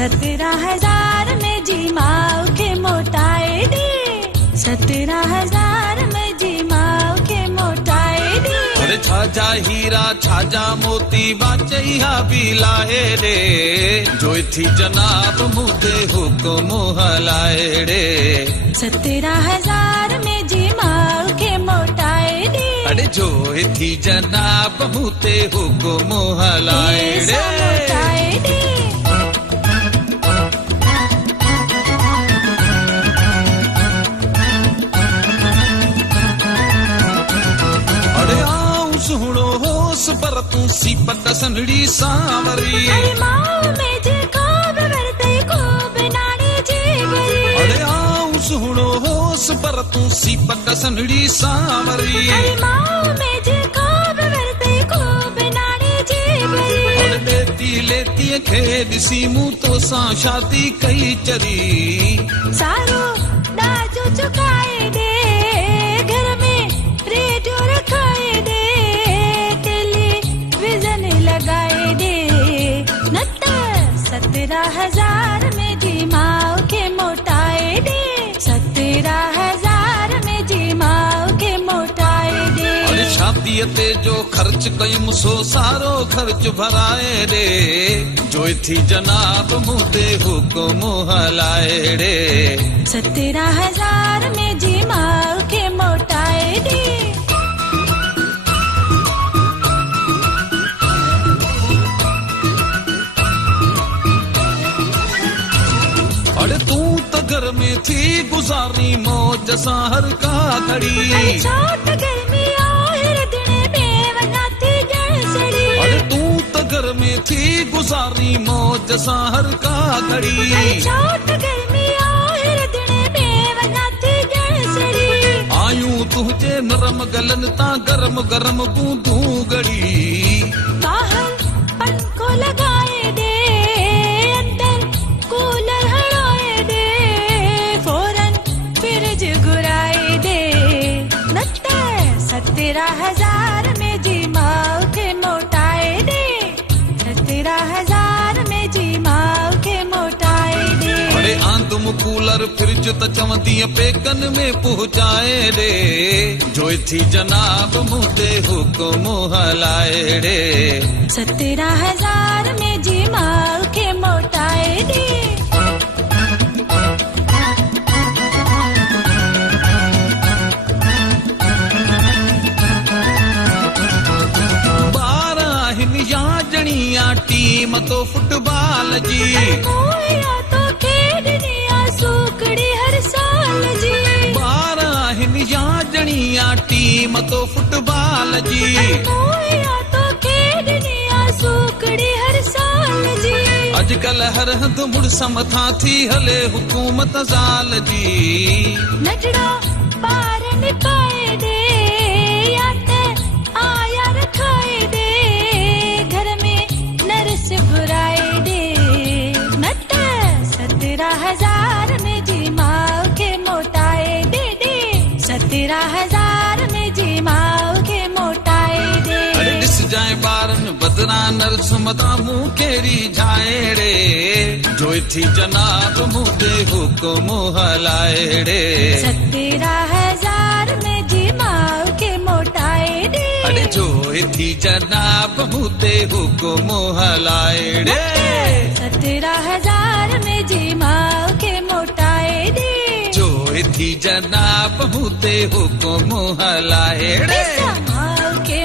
17,000 में जी माऊ के मोटाए दे, 17,000 में जी माऊ के मोटाए दे। अरे छाजा हीरा छाजा मोती बाचैया भी लाए रे, जो थी जनाब मुदे हुक्म हलाए रे। 17,000 में जी माऊ के मोटाए दे, अरे जो थी जनाब मुदे हुक्म हलाए रे। मोटाए दे। सुनो होस पर तू सीपत संड़ी सांवरी, अरे माऊ में जे खूब वरते खूब नानी जीवरी। अरे आऊ सुनो होस पर तू सीपत संड़ी सांवरी, अरे माऊ में जे खूब वरते खूब नानी जीवरी। और लेती लेती खेद सी मुँह तो सा शादी कई चरी, सारो दाजो चुकाए दे, घर में रेडियो रखाए दे, लगाए दे। 17,000 में जी माऊ के मोटाए दे, 17,000 में जी माऊ के मोटाए दे। अरे शादी ते जो खर्च कई मुसो सारो खर्च भराए रे, जो थी जनाब मुदे हुक्म हलाए रे। 17,000 में जी माऊ के मोटाए दे। अरे तू तो घर में थी गुजारी मौज हर का घड़ी, छोट गर्मी और दिन में वना थी जड़सड़ी। अरे तू तो घर में थी गुजारी मौज हर का घड़ी, छोट गर्मी और दिन में वना थी जड़सड़ी। आयूं तुझे नरम गलन ता गरम गरम बूंदू गड़ी, बाहर पंखो लगाए दे, अंदर कूलर हड़ाए दे, फौरन फ्रिज घुराए दे। 17,000 में जी माऊ के मोटाए दे, 17,000 में जी माऊ के मोटाए दे। अरे आंदुम कूलर फ्रिज त चवंदी पेकन में पहुंचाए रे, जो थी जनाब मुदे हुक्म हलाए रे। 17,000 में जी माऊ के मोटाए दे। जणिया टीम तो फुटबॉल जी, मोया तो खेडनिया सूकड़ी हर साल जी। 12 जणिया टीम तो फुटबॉल जी, मोया तो खेडनिया सूकड़ी हर साल जी। अजकल हर हंध मुड़स मथा थी हले हुकूमत ज़ाल जी। नजड़ा पार निकाए दे, या ते आया रखाए दे, घर में नर्स बुराए दे। 17,000 में जी माऊ के मोटाए दे दे, 17,000 में जी माऊ के मोटाए दे। अरे दिस जाए बारन बदना नर्स मदा मुँह केरी जाए रे, जो थी जनाब मुदे हुक्म हलाए रे। 17,000 में जी माऊ के मोटाए दे, अरे जो थी जनाब मुदे हुक्म हलाए रे। 17,000 में जी माऊ के मोटाए दे, जो थी जनाब मुदे हुक्म हलाए रे। माऊ के